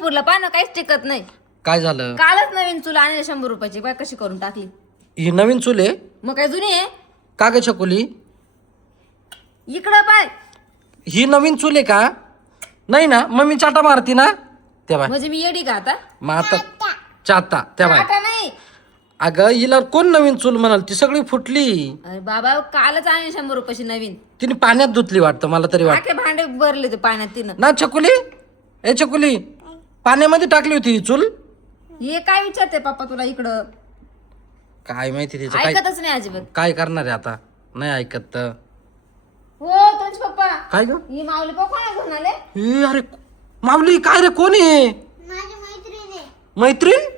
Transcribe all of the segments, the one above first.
पुरला पानं काहीच टिकत नाही. काय झालं? कालच नवीन चूल आणली 100 रुपयाची, बाय कशी करून टाकली. ही नवीन चूल आहे मग काय जुनी आहे? का ग छकुली? इकडं पाय. ही नवीन चूल आहे का? नाही ना, मग मी चाटा मारती ना त्या बाय. म्हणजे मी येडी का आता? मग आता चाटा त्या बाय. आता नाही. अगं हिला कोण नवीन चूल म्हणाल? ती सगळी फुटली. अरे बाबा कालच आणली 100 रुपयाची नवीन. तिने पाण्यात धुतली वाटतं, मला तरी वाटतं आखे भांडे भरले ते पाण्यात तिनं. ना. छकुली ए छकुली, पाण्यामध्ये टाकली होती ही चूल. हे काय विचारते पप्पा तुला इकडं? काय माहिती तिचं काय ऐकतच नाही अजिबात. काय करणार आहे आता. नाही ऐकत तर. हो तुमचे पप्पा. काय ग? ही माऊली पप्पा नाही घेऊन आले. ए अरे माऊली, काय रे, कोण आहे? माझी मैत्रीण आहे. मैत्रीण?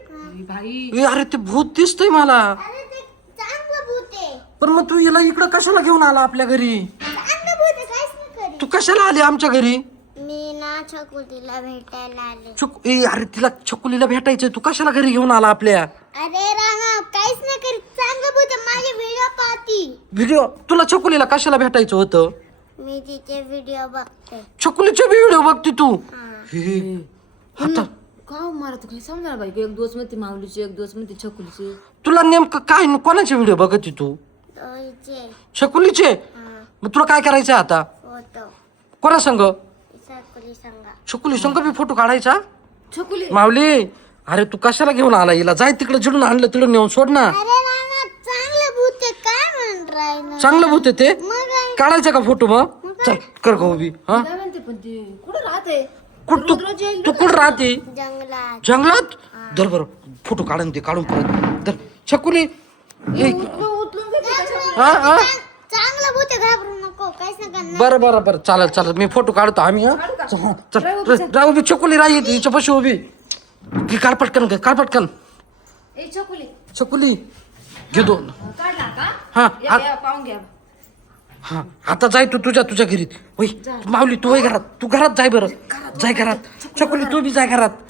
भाई ए अरे ते भूत दिसतंय मला. अरे ते चांगलं भूत आहे. पण मग तू हिला इकडं कशाला घेऊन आला आपल्या घरी? चांगलं भूत आहे, काहीच नाही करीत. तू कशाला आली आमच्या घरी? मी ना छकुलीला भेटायला आले. ए अरे तिला छकुलीला भेटायचंय, तू कशाला घरी घेऊन आला आपल्या? अरे राणा काहीच नाही करीत, चांगलं भूत आहे. माझे व्हिडिओ पाहती. व्हिडिओ? तुला छकुलीला कशाला भेटायचं होतं? मी तिचे व्हिडिओ बघते. छकुलीचे व्हिडिओ बघते तू? हा. हे आता का मारत काही समजा बाई. एक दिवस म्हणते माऊलीची, एक दिवस म्हणते छकुलीची. तुला नेमकं काय, कोणाचे व्हिडिओ बघते तू? दोघीचे. छकुलीचे? हा. मग तुला काय करायचं आता? फोटो कोणा संग? छकुली सांगा. छकुली संग बी फोटो काढायचा? छकुली माऊली अरे तू कशाला घेऊन आला हिला? जाय तिकडे जिडून आणलं तिकडे नेऊन सोड ना. अरे राणा चांगलं भूत आहे, काय म्हणत राहिलं? चांगलं भूत आहे ते. मग काय? काढायचा का फोटो? मग चल कर गो उभी. हा काय म्हणते पण ती कुठं राहते? कुठ तू कुठं राहते? जंगलात. जंगलात? धर बरं फोटो काढून दे, काढून परत धर. छकुली ए, उचलून घेते का छकुली? हा हा चांगलं भूत आहे, घाबरू नको, काहीच नाही करणार. बरं बरं बरं चालेल चालेल, मी फोटो काढतो आम्ही. हा चल राह उभी. छकुली राही हिच्या पाशी उभी. काढ पटकन, काढ पटकन. ए छकुली छकुली घे दोन. काढला का? हा या पाहून घ्या. हा आता जाय तू तुझ्या घरी. होय माऊली तू वय घरात, तू घरात जाय बरं. जाय घरात. छकुली तू बी जाय घरात.